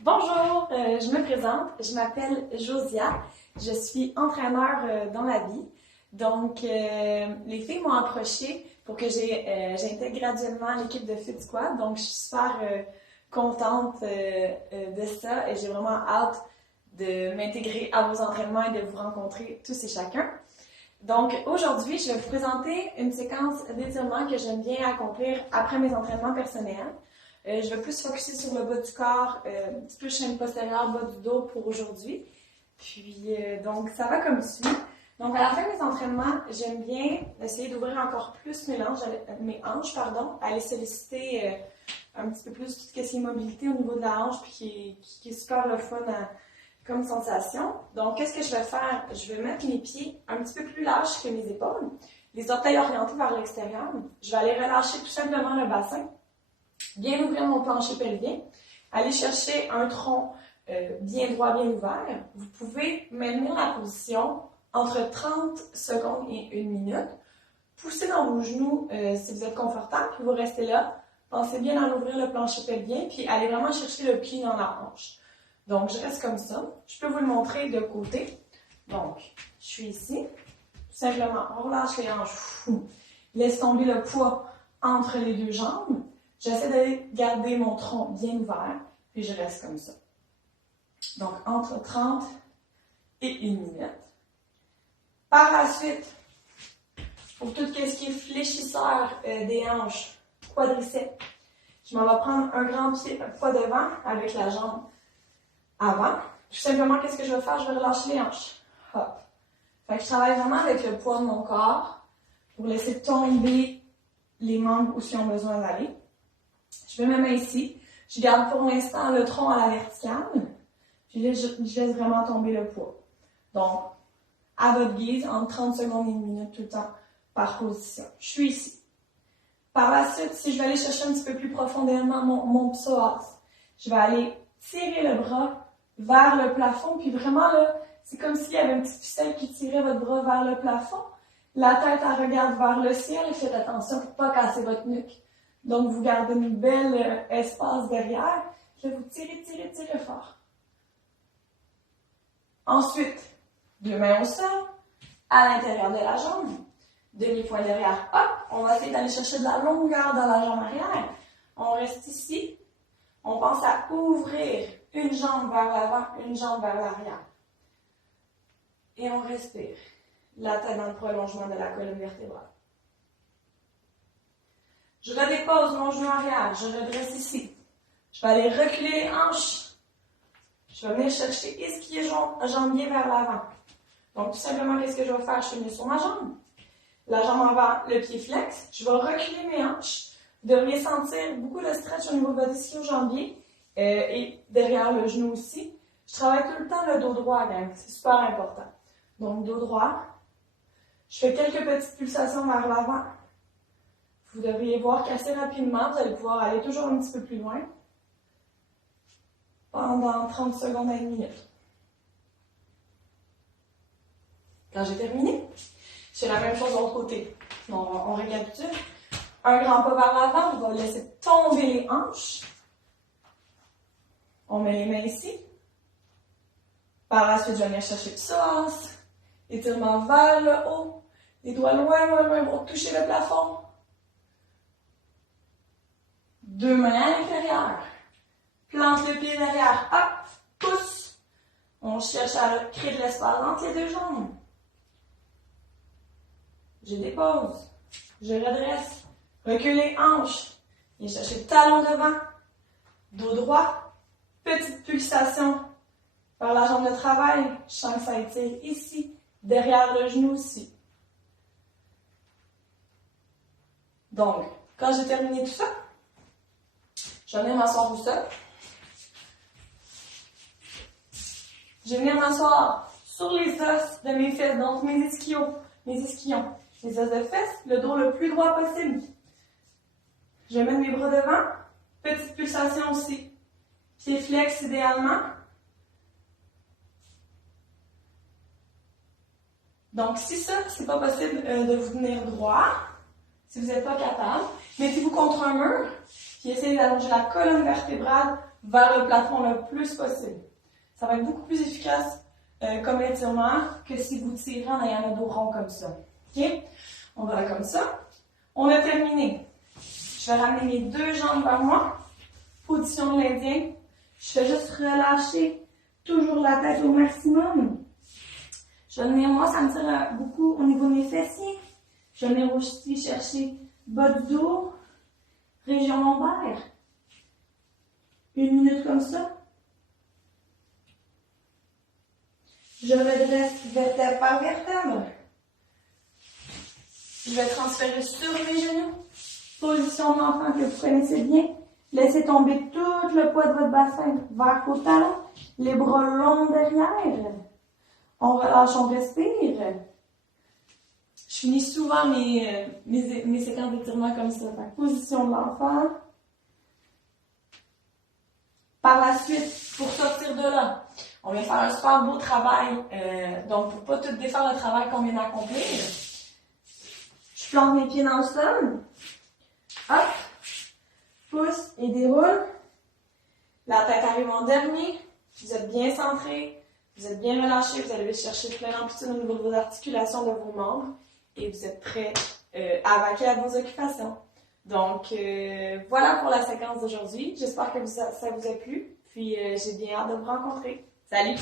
Bonjour, je me présente, je m'appelle Josia, je suis entraîneur dans la vie. Donc, les filles m'ont approchée pour que j'intègre graduellement l'équipe de Fit Squad. Donc, je suis super contente de ça et j'ai vraiment hâte de m'intégrer à vos entraînements et de vous rencontrer tous et chacun. Donc, aujourd'hui, je vais vous présenter une séquence d'étirements que j'aime bien accomplir après mes entraînements personnels. Je vais plus focuser sur le bas du corps, un petit peu chaîne postérieure, bas du dos pour aujourd'hui. Puis, donc, ça va comme suit. Donc, à la fin de mes entraînements, j'aime bien essayer d'ouvrir encore plus mes hanches, aller solliciter un petit peu plus tout ce qui est mobilité au niveau de la hanche, puis qui est super le fun comme sensation. Donc, qu'est-ce que je vais faire? Je vais mettre mes pieds un petit peu plus lâches que mes épaules, les orteils orientés vers l'extérieur. Je vais aller relâcher tout simplement le bassin. Bien ouvrir mon plancher pelvien, aller chercher un tronc bien droit, bien ouvert. Vous pouvez maintenir la position entre 30 secondes et 1 minute. Poussez dans vos genoux si vous êtes confortable, puis vous restez là. Pensez bien à ouvrir le plancher pelvien, puis allez vraiment chercher le pied dans la hanche. Donc, je reste comme ça. Je peux vous le montrer de côté. Donc, je suis ici. Tout simplement, on relâche les hanches. Laisse tomber le poids entre les deux jambes. J'essaie de garder mon tronc bien ouvert, puis je reste comme ça. Donc, entre 30 et 1 minute. Par la suite, pour tout ce qui est fléchisseur des hanches, quadriceps, je m'en vais prendre un grand pas devant avec la jambe avant. Tout simplement, qu'est-ce que je vais faire? Je vais relâcher les hanches. Hop. Fait que je travaille vraiment avec le poids de mon corps pour laisser tomber les membres où ils ont besoin d'aller. Je mets ma main ici. Je garde pour l'instant le tronc à la verticale. Puis là, je laisse vraiment tomber le poids. Donc, à votre guise, entre 30 secondes et 1 minute tout le temps par position. Je suis ici. Par la suite, si je vais aller chercher un petit peu plus profondément mon psoas, je vais aller tirer le bras vers le plafond. Puis vraiment là, c'est comme s'il y avait une petite ficelle qui tirait votre bras vers le plafond. La tête, elle regarde vers le ciel et faites attention pour ne pas casser votre nuque. Donc, vous gardez une belle espace derrière. Puis là, vous tirez fort. Ensuite, 2 mains au sol, à l'intérieur de la jambe. Demi-poing derrière, hop. On va essayer d'aller chercher de la longueur dans la jambe arrière. On reste ici. On pense à ouvrir une jambe vers l'avant, une jambe vers l'arrière. Et on respire. La tête dans le prolongement de la colonne vertébrale. Je redépose mon genou arrière, je redresse ici. Je vais aller reculer les hanches. Je vais venir chercher ischio-jambier vers l'avant. Donc, tout simplement, qu'est-ce que je vais faire? Je suis venue sur ma jambe. La jambe en avant, le pied flex. Je vais reculer mes hanches. Vous devriez sentir beaucoup de stretch au niveau de votre ischio-jambier et derrière le genou aussi. Je travaille tout le temps le dos droit, gang. C'est super important. Donc, dos droit. Je fais quelques petites pulsations vers l'avant. Vous devriez voir qu'assez rapidement, vous allez pouvoir aller toujours un petit peu plus loin pendant 30 secondes à 1 minute. Quand j'ai terminé, je fais la même chose de l'autre côté. Donc, on récapitule. Un grand pas vers l'avant, on va laisser tomber les hanches. On met les mains ici. Par la suite, je vais venir chercher le psoas. Étirement vers le haut. Les doigts loin pour toucher le plafond. 2 mains à l'intérieur. Plante le pied derrière. Hop, pousse. On cherche à créer de l'espace entre les deux jambes. Je dépose. Je redresse. Recule les hanches. Et chercher le talon devant. Dos droit. Petite pulsation vers la jambe de travail. Je sens que ça étire ici. Derrière le genou aussi. Donc, quand j'ai terminé tout ça, je vais venir m'asseoir au sol. Je vais venir m'asseoir sur les os de mes fesses, donc mes ischions, les os de fesses, le dos le plus droit possible. Je vais mettre mes bras devant, petite pulsation aussi. Pied flex idéalement. Donc, si ça, c'est pas possible de vous tenir droit, si vous n'êtes pas capable, mettez-vous contre un mur, puis essayez d'allonger la colonne vertébrale vers le plafond le plus possible. Ça va être beaucoup plus efficace comme étirement que si vous tirez en ayant le dos rond comme ça. OK? On va là comme ça. On a terminé. Je vais ramener mes deux jambes vers moi. Position de l'Indien. Je fais juste relâcher toujours la tête au maximum. Je vais venir, moi, ça me tire beaucoup au niveau de mes fessiers. Je vais venir aussi chercher bas du dos, région lombaire. 1 minute comme ça. Je redresse vertèbre par vertèbre. Je vais transférer sur mes genoux. Position de l'enfant que vous connaissez bien. Laissez tomber tout le poids de votre bassin vers vos talons. Les bras longs derrière. On relâche, on respire. Je finis souvent mes séquences d'étirement comme ça. Position de l'enfant. Par la suite, pour sortir de là, on vient faire un super beau travail. Donc, pour pas tout défaire le travail qu'on vient d'accomplir, je plante mes pieds dans le sol. Hop, pousse et déroule. La tête arrive en dernier. Vous êtes bien centré, vous êtes bien relâché. Vous allez chercher plein d'amplitude au niveau de vos articulations, de vos membres. Et vous êtes prêts à vaquer à vos occupations. Donc, voilà pour la séquence d'aujourd'hui. J'espère que ça vous a plu. Puis, j'ai bien hâte de vous rencontrer. Salut!